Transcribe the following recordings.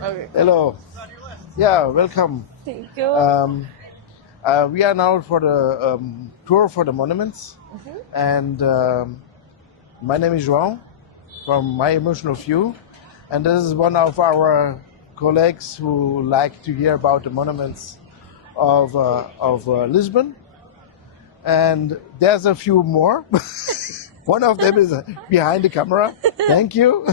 Okay. Hello. Yeah, welcome. Thank you. We are now for the tour for the monuments, and my name is João from My Emotional View, and this is one of our colleagues who like to hear about the monuments of Lisbon, and there's a few more. One of them is behind the camera. Thank you.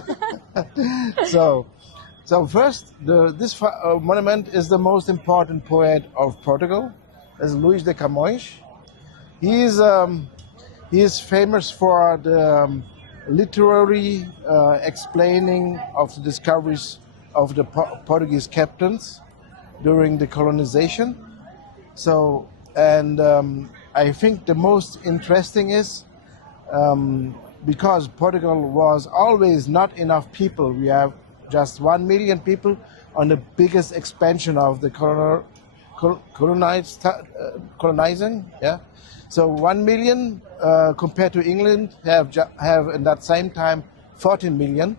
So first, this monument is the most important poet of Portugal, is Luís de Camões. He is famous for the literary explaining of the discoveries of the Portuguese captains during the colonization. So, and I think the most interesting is because Portugal was always not enough people. We have just 1 million people on the biggest expansion of the colonizing. Yeah, so 1 million compared to England have in that same time 14 million.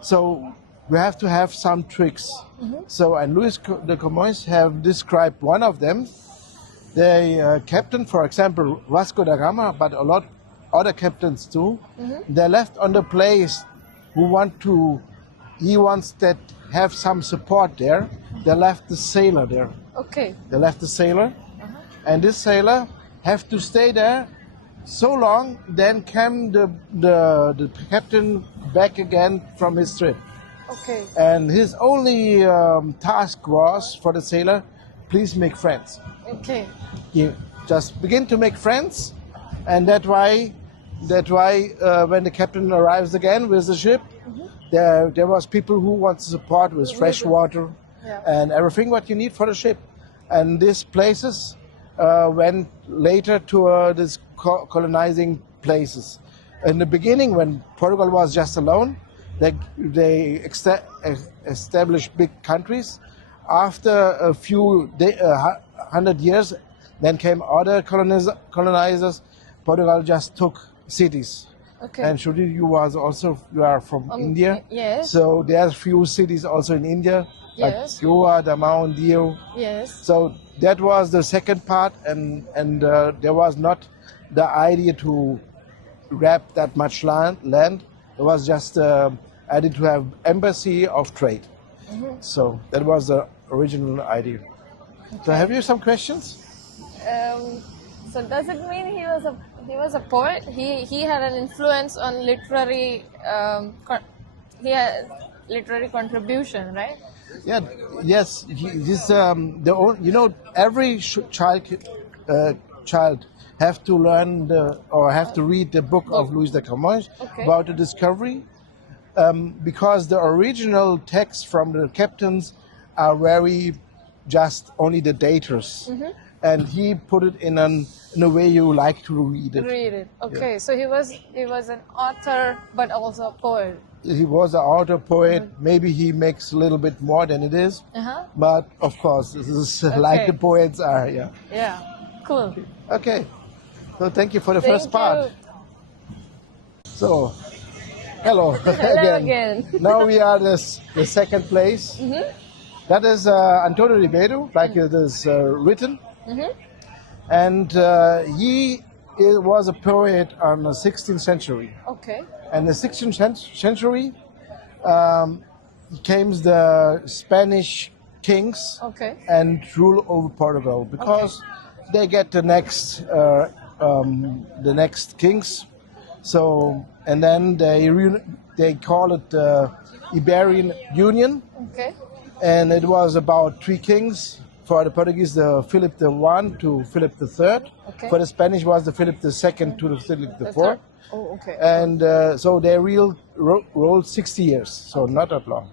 So we have to have some tricks. So and Luís de Camões have described one of them. The captain, for example, Vasco da Gama, but a lot other captains too. They left on the place he wants that have some support there. They left the sailor there. Okay. They left the sailor, and this sailor have to stay there so long. Then came the captain back again from his trip. Okay. And his only task was for the sailor, please make friends. Okay. He just begin to make friends, and that's why when the captain arrives again with the ship, there was people who want support with fresh water and everything what you need for the ship. And these places went later to these colonizing places. In the beginning, when Portugal was just alone, they established big countries. After a few 100 years, then came other colonizers. Portugal just took cities. Okay. And Shruti, you are from India. Yes. So there's few cities also in India, like Yes. Goa, Damau, Dio. Yes. So that was the second part, and there was not the idea to grab that much land. It was just idea to have embassy of trade. So that was the original idea. So have you some questions? So does it mean he was a poet? He had an influence on literary he had literary contribution, right? Yeah. Yes. He's every child have to learn have to read the book of Luís de Camões about the discovery, because the original texts from the captains are very just only the daters. And he put it in a way you like to read it. Read it. Okay. Yeah. So he was an author, but also a poet. He was an author, poet. Maybe he makes a little bit more than it is. But of course, this is like the poets are. Yeah. Yeah. Cool. Okay. So thank you for the first part. So, hello, again. Now we are the second place. That is Antonio Ribeiro, like it is written. And he was a poet on the 16th century. Okay. And the 16th century came the Spanish kings and rule over Portugal, because they get the next kings. So and then they call it the Iberian Union. Okay. And it was about 3 kings. For the Portuguese, the Philip I to Philip III. Okay. For the Spanish was the Philip II to the Philip IV. Oh, okay. And so they ruled 60 years, so not that long.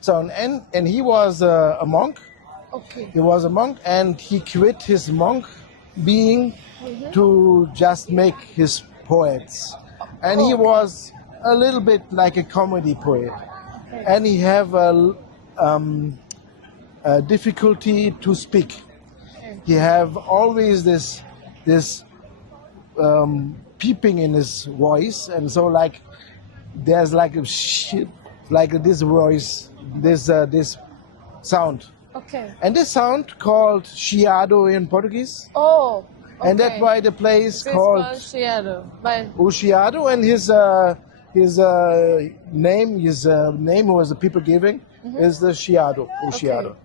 So and he was a monk. Okay. He was a monk, and he quit his monk being to just make his poets. And he was a little bit like a comedy poet. Okay. And he have a difficulty to speak. He have always this peeping in his voice, and so like there's like a shit, like this voice this sound. Okay. And this sound called chiado in Portuguese. Oh. Okay. And that's why the place It's called Chiado. By o chiado, and his name who was the people giving is the chiado, o chiado.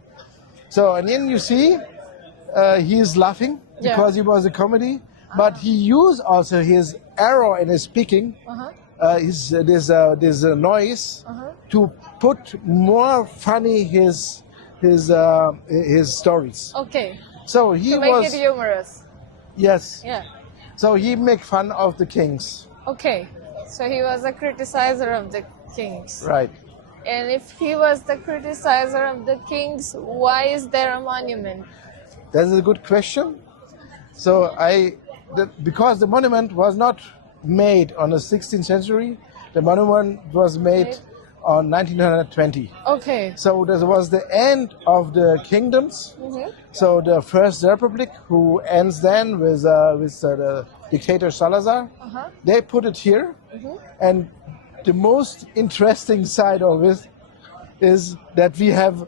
So, and then you see he's laughing because he was a comedy, but he used also his arrow in his speaking, this noise, to put more funny his stories. Okay. So he To make was it humorous. yes. Yeah. So he make fun of the kings. Okay. So he was a criticizer of the kings. Right. And if he was the criticizer of the kings, why is there a monument? That's a good question. So because the monument was not made on the 16th century, the monument was made on 1920. Okay. So this was the end of the kingdoms. So the first republic, who ends then with the dictator Salazar, they put it here. And the most interesting side of it is that we have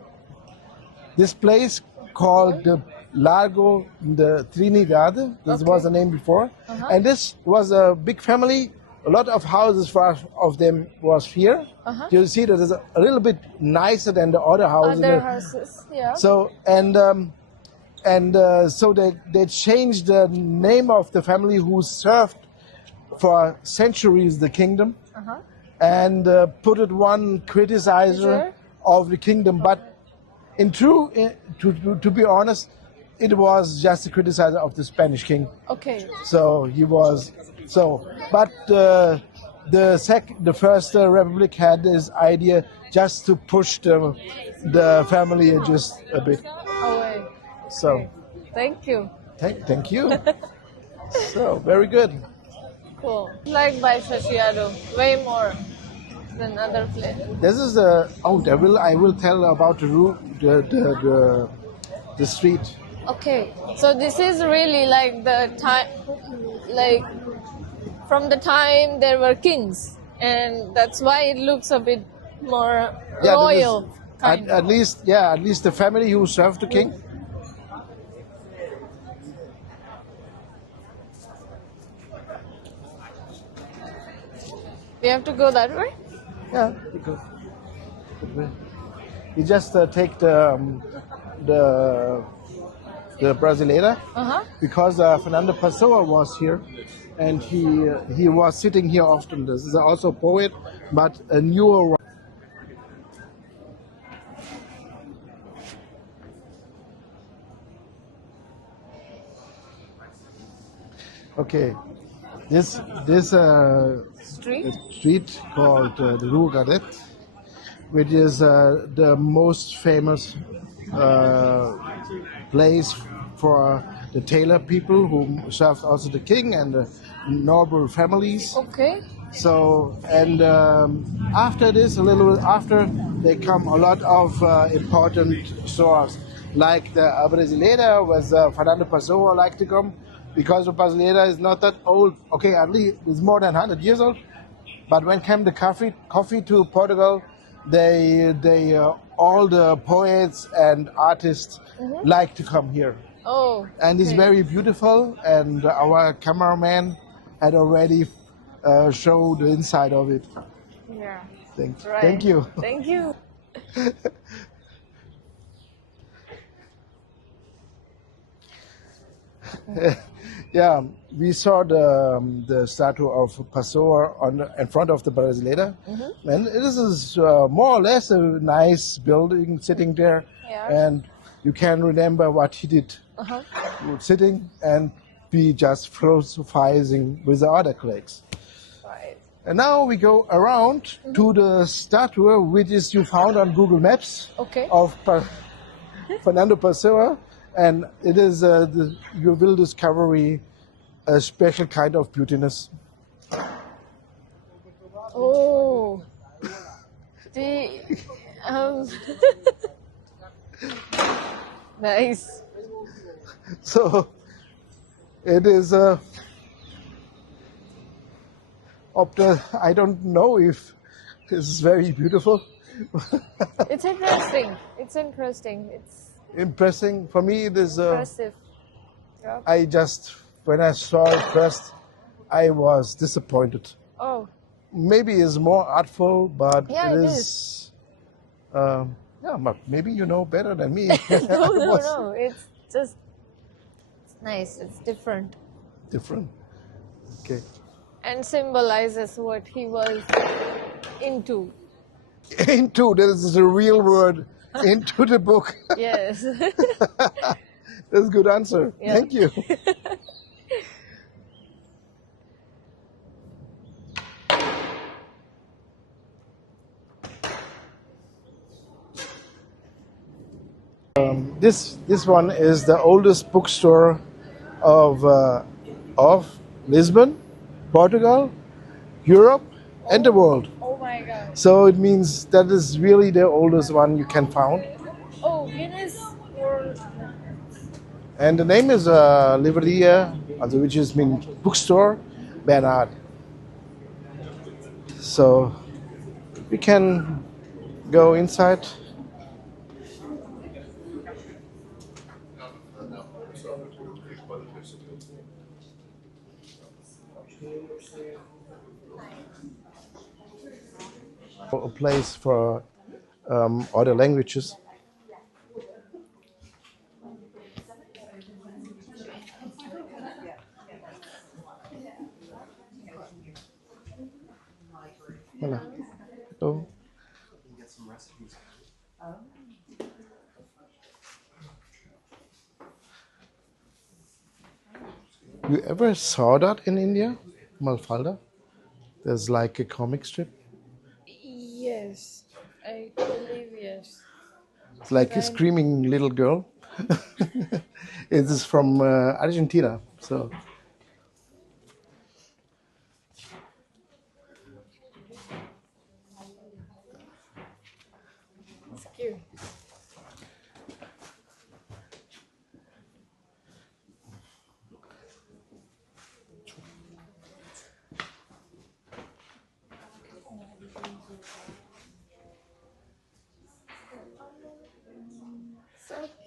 this place called the Largo de Trinidad. This was the name before. And this was a big family. A lot of houses of them was here. You see that it's a little bit nicer than the other houses. Other houses, yeah. So so they changed the name of the family who served for centuries the kingdom, and put it one criticizer of the kingdom. But to be honest, it was just a criticizer of the Spanish king. Okay. So he was but the first republic had this idea just to push the family just a bit. Away. So Okay. Thank you. thank you. So very good. Cool. Like by Chiado, way more than other places. This is I will tell about the route, the street. Okay, so this is really like the time, like from the time there were kings, and that's why it looks a bit more royal. At least the family who served the king. We have to go that way? Yeah, because you just take the Brasileira, because Fernando Pessoa was here, and he was sitting here often. This is also a poet, but a newer one. Okay, this street called the Rue Gadet, which is the most famous place for the tailor people who served also the king and the noble families. Okay. So, and after this, a little bit after, they come a lot of important stores, like the Brasileira, was Fernando Pessoa like to come, because the Brasileira is not that old. Okay, at least it's more than 100 years old. But when came the coffee to Portugal, they all the poets and artists like to come here. Oh. And it's very beautiful, and our cameraman had already showed the inside of it. Yeah. Thank you. Thank you. Yeah, we saw the statue of Pessoa in front of the Brasileira, and this is more or less a nice building sitting there, and you can remember what he did, sitting and be just philosophizing with the other colleagues. Right. And now we go around to the statue, which is you found on Google Maps of Fernando Pessoa. And it is you will discover a special kind of beautiness. Oh, nice. So it is I don't know if this is very beautiful, It's interesting. It's interesting. It's Impressing. For me, it is. impressive. Yeah. When I saw it first, I was disappointed. Oh, Maybe it's more artful, but yeah, it it is. is. Yeah, but maybe you know better than me. No, I no, was no. It's just it's nice. It's different different. Okay. and symbolizes what he was into. Into, this is a real word. Into the book. Yes. That's a good answer. Yeah. Thank you. This one is the oldest bookstore of Lisbon, Portugal, Europe, and the world. Oh my God. So it means that is really the oldest one you can find. Oh, Guinness World. And the name is Livraria, which is mean bookstore, Bertrand. So we can go inside. A place for other languages. Voilà. Hello. You ever saw that in India? Malfalda? There's like a comic strip. Yes, I believe yes. It's like a screaming little girl. It is from Argentina. So It's cute.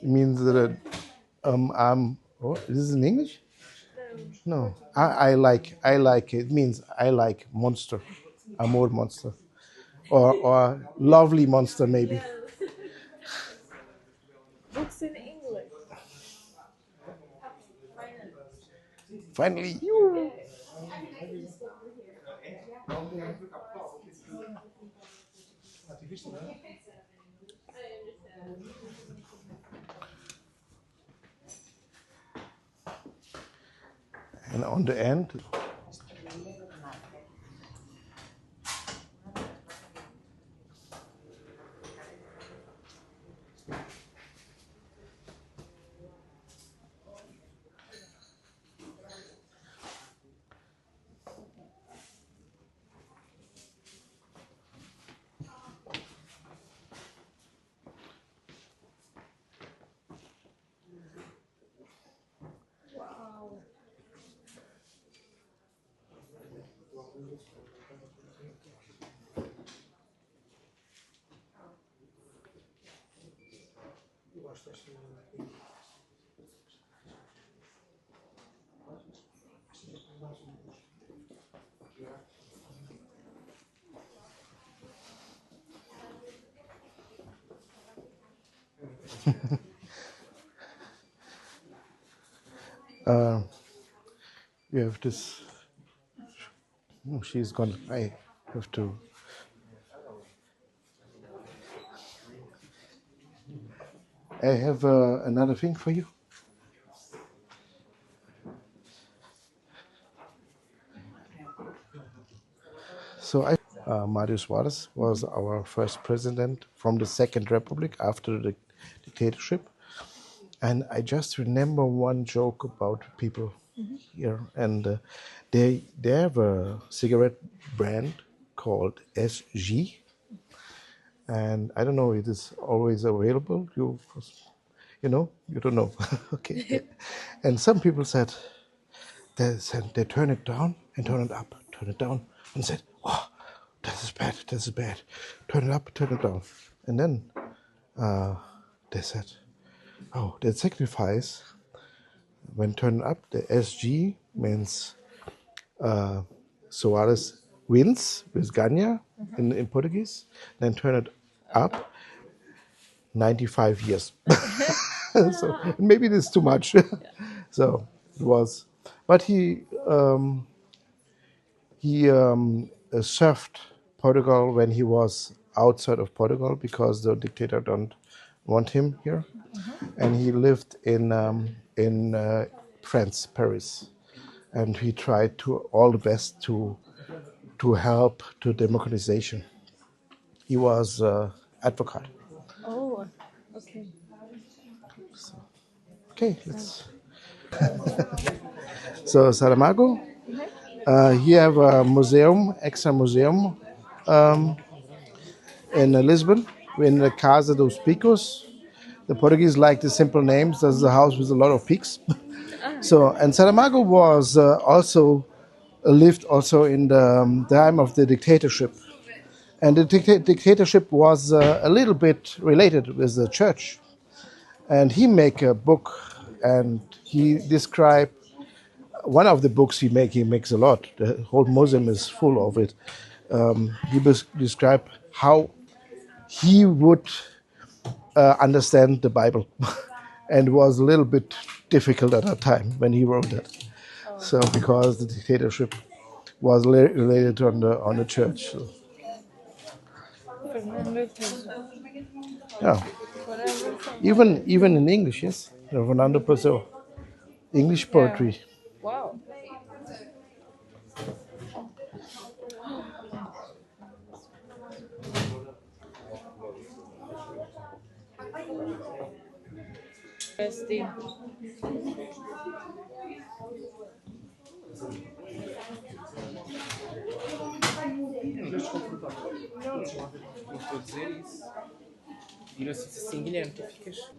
it means that I'm. Oh, is this in English? No, I like it. It means I like monster, amor monster, or lovely monster maybe. Books in English. Finally, and on the end, Wow. you have this. Oh, she's gone. I have to. I have another thing for you. So Marius Suarez was our first president from the Second Republic after the dictatorship. And I just remember one joke about people here. And they have a cigarette brand called SG. And I don't know, it is always available. You don't know. Okay. And some people said, they turn it down and turn it up, turn it down, and said, "Wow, this is bad. Turn it up, turn it down. And then they said, oh, the sacrifice, when turned up, the SG means Soares wins with Ganya in Portuguese. Then turn it up, 95 years. So maybe this is too much. So it was, but he served Portugal when he was outside of Portugal because the dictator don't want him here, and he lived in France, Paris, and he tried to all the best to help to democratization. He was advocate. Oh, okay. Okay, let's. So Saramago, here have a museum, extra museum, in Lisbon, in the Casa dos Picos. The Portuguese like the simple names. That's the house with a lot of peaks. So, and Saramago was also lived also in the time of the dictatorship, and the dictatorship was a little bit related with the church. And he make a book, and he described one of the books he makes a lot. The whole museum is full of it. He described how he would understand the Bible, and it was a little bit difficult at that time when he wrote it. So because the dictatorship was related on the church. So. Fernando Pessoa. Yeah. Even in English, yes. Fernando Pessoa. English poetry. Yeah. Wow. Interesting. Não estou a dizer isso. E não sei se assim, Guilherme, tu ficas.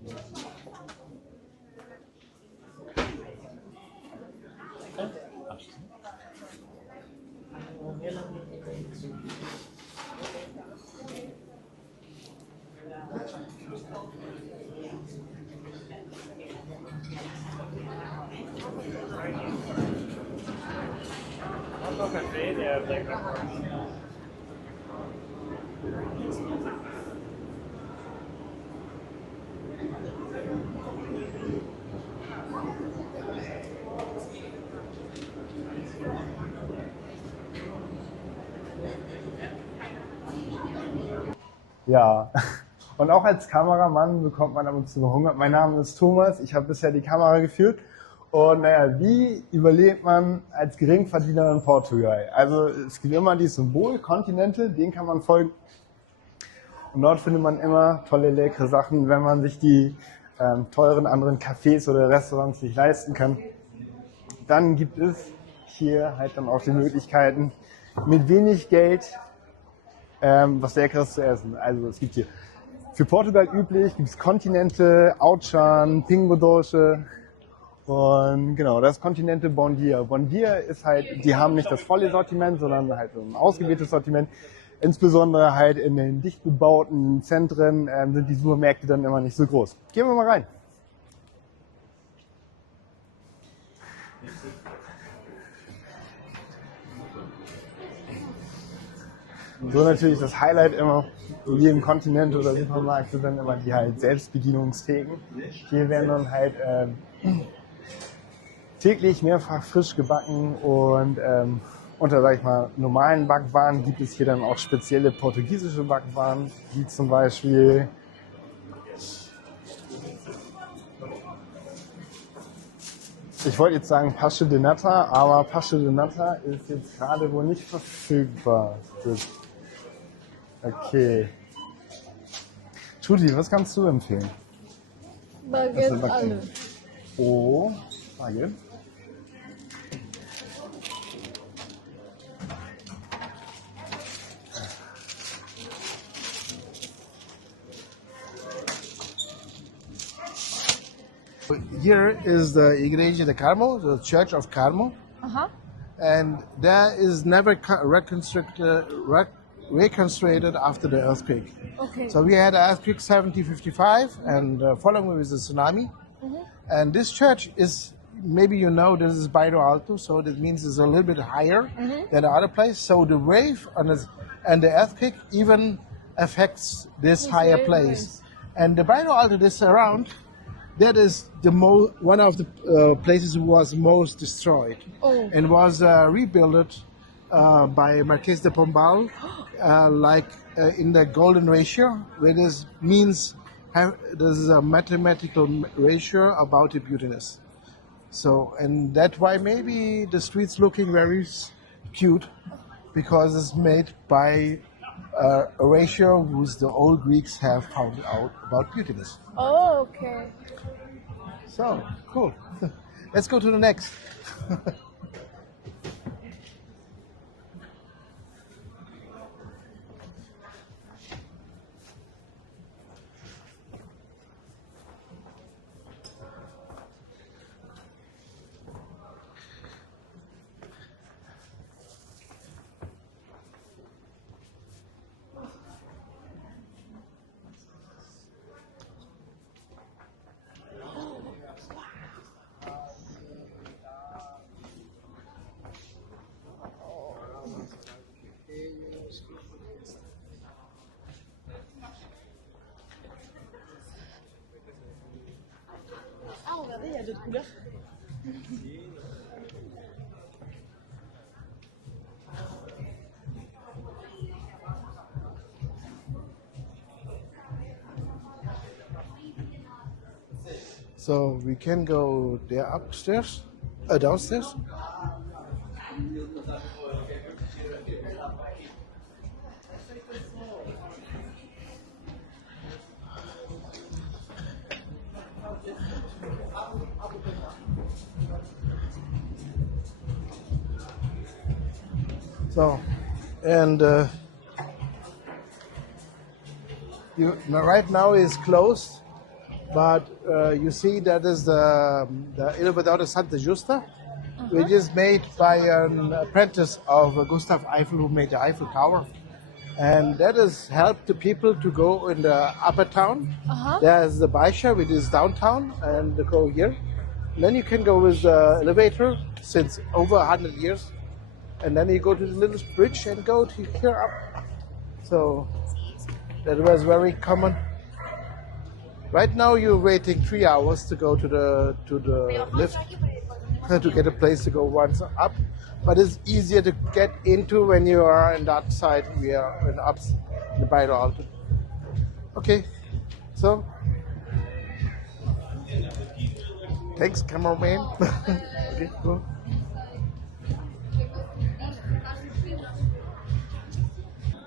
Ja, und auch als Kameramann bekommt man ab und zu Hunger. Mein Name ist Thomas, ich habe bisher die Kamera geführt. Und naja, wie überlebt man als Geringverdiener in Portugal? Also es gibt immer dieses Symbol, Kontinente, denen kann man folgen. Und dort findet man immer tolle, leckere Sachen, wenn man sich die teuren anderen Cafés oder Restaurants nicht leisten kann. Dann gibt es hier halt dann auch die Möglichkeiten, mit wenig Geld was Leckeres zu essen. Also es gibt hier für Portugal üblich, gibt es Kontinente, Auchan, Pingo Doce und genau, das ist Kontinente Bom Dia. Bom Dia ist halt, die haben nicht das volle Sortiment, sondern halt so ein ausgewähltes Sortiment. Insbesondere halt in den dicht bebauten Zentren sind die Supermärkte dann immer nicht so groß. Gehen wir mal rein. So natürlich das Highlight immer in jedem Kontinent oder Supermarkt sind dann immer die halt Selbstbedienungstheken. Hier werden dann halt täglich mehrfach frisch gebacken und unter, sag ich mal, normalen Backwaren gibt es hier dann auch spezielle portugiesische Backwaren, wie zum Beispiel ich wollte jetzt sagen Pasche de Nata, aber Pasche de Nata ist jetzt gerade wohl nicht verfügbar. Okay. Tutti, was kannst du empfehlen? Baguette alle. Oh, Baguette. Here is the Igreja de Carmo, the Church of Carmo, and there is never reconstructed after the earthquake. Okay. So we had an earthquake 1755, and following was a tsunami. And this church is, maybe you know, this is Bairro Alto, so that means it's a little bit higher than the other place. So the wave and the earthquake even affects this higher very place. nice. And the Bairro Alto this around, that is one of the places who was most destroyed and was rebuilt by Marquês de Pombal, in the golden ratio, where this means this is a mathematical ratio about the beautiness. So, and that's why maybe the streets looking very cute, because it's made by a ratio which the old Greeks have found out about beautiness. Oh, okay. So, cool. Let's go to the next. So we can go there upstairs, downstairs. So, and right now is closed, but you see that is the Elevador Santa Justa, which is made by an apprentice of Gustav Eiffel, who made the Eiffel Tower. And that has helped the people to go in the upper town. There's the Baixa, which is downtown, and they go here. And then you can go with the elevator since over 100 years. And then you go to the little bridge and go to here up. So that was very common. Right now you're waiting 3 hours to go to the lift to get a place to go once up. But it's easier to get into when you are on that side. We are in the Bairro Alto. Okay, so thanks, cameraman. Okay, cool.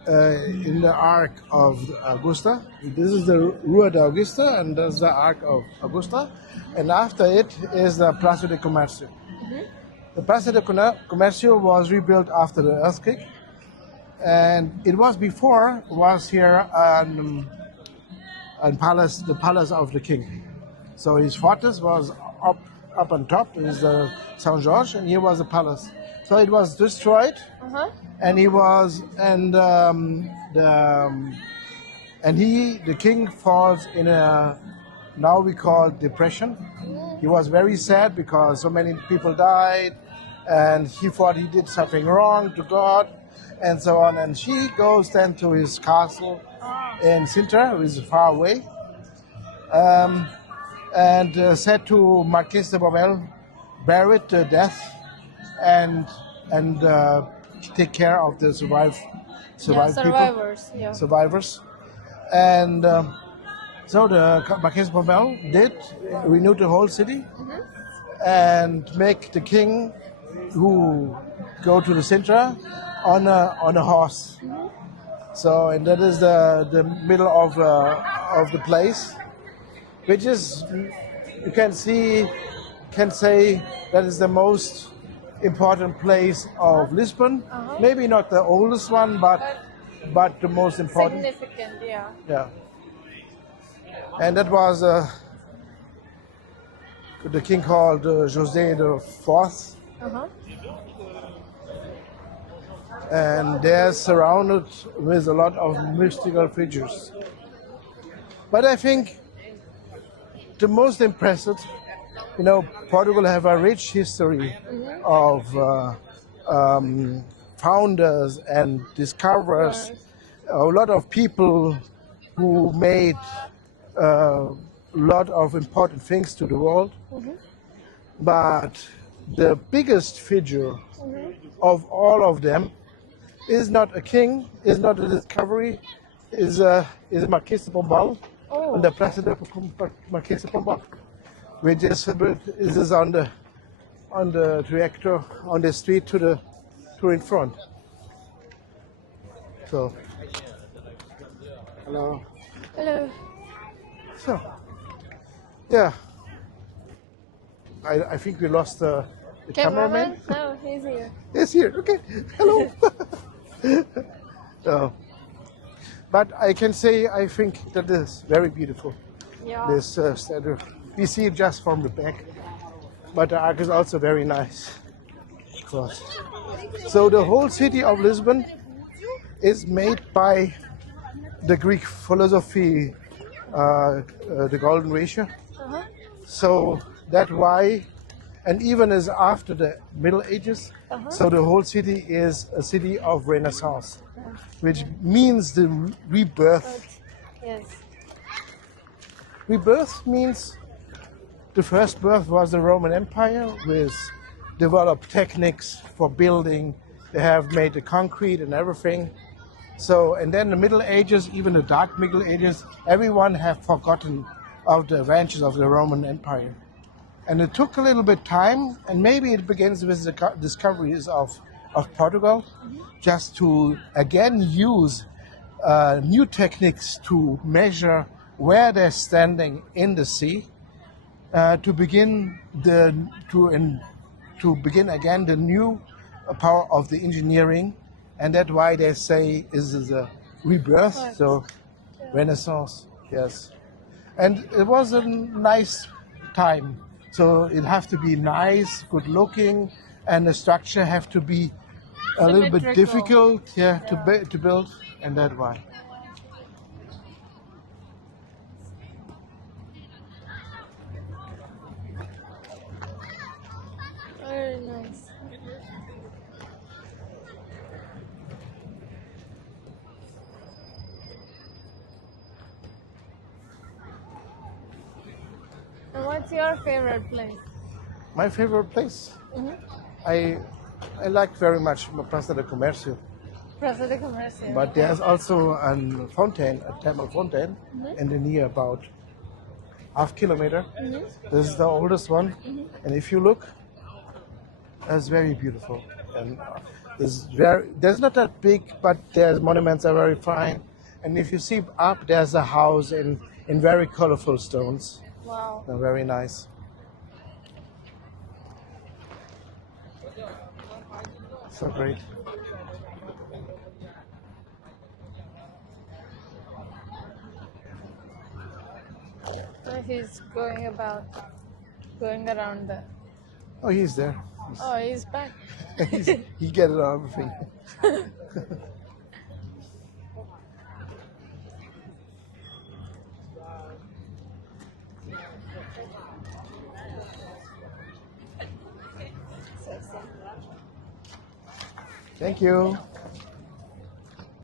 In the Arc of Augusta. This is the Rua de Augusta, and that's the Arc of Augusta. And after it is the Praça de Comércio. The Praça de Comércio was rebuilt after the earthquake, and it was here the palace of the king. So his fortress was up on top, is the Saint George, and here was the palace. So it was destroyed, and the king falls in a, now we call depression. He was very sad because so many people died, and he thought he did something wrong to God, and so on. And she goes then to his castle in Sintra, which is far away, and said to Marquês de Pombal, bury it to death, and take care of the survivors. And so the Marquês de Pombal did renew the whole city and make the king who go to the Sintra on a horse. So, and that is the middle of the place, which is, you can say that is the most important place of Lisbon. Maybe not the oldest one, but the most important. Significant, yeah. Yeah. And that was the king called José IV. and they're surrounded with a lot of mystical figures. But I think the most impressive, Portugal have a rich history of founders and discoverers, a lot of people who made a lot of important things to the world. But the biggest figure of all of them is not a king, is not a discovery, is Marquês de Pombal on the Praça de Marquês de Pombal, which is on the trajectory on the street to in front. So, hello. Hello. So, yeah. I think we lost the cameraman. No, he's here. He's here. Okay. Hello. So, but I can say I think that is very beautiful. Yeah. This statue. We see it just from the back, but the arc is also very nice. Of course. So the whole city of Lisbon is made by the Greek philosophy, the golden ratio. So that's why, and even as after the Middle Ages, so the whole city is a city of Renaissance, which means the rebirth. Yes. Rebirth means the first birth was the Roman Empire with developed techniques for building. They have made the concrete and everything. So, and then the Middle Ages, even the Dark Middle Ages, everyone have forgotten of the adventures of the Roman Empire. And it took a little bit time, and maybe it begins with the discoveries of Portugal, just to again use new techniques to measure where they're standing in the sea, to begin again the new power of the engineering, and that's why they say this is a rebirth, so Renaissance, yes. And it was a nice time. So it have to be nice, good looking, and the structure have to be a little bit difficult, to build, and that's why. Very nice. And what's your favorite place? My favorite place? I like very much Praça de Comércio, Praça de Comércio. but there's also a fountain, a thermal fountain, in the near about half kilometer. This is the oldest one, and if you look, it's very beautiful. And there's not that big, but there's monuments are very fine. And if you see up, there's a house in very colorful stones. Wow. They're very nice. So great. So he's going around there. Oh, he's there. Oh, he's back. He get it on everything. Thank you.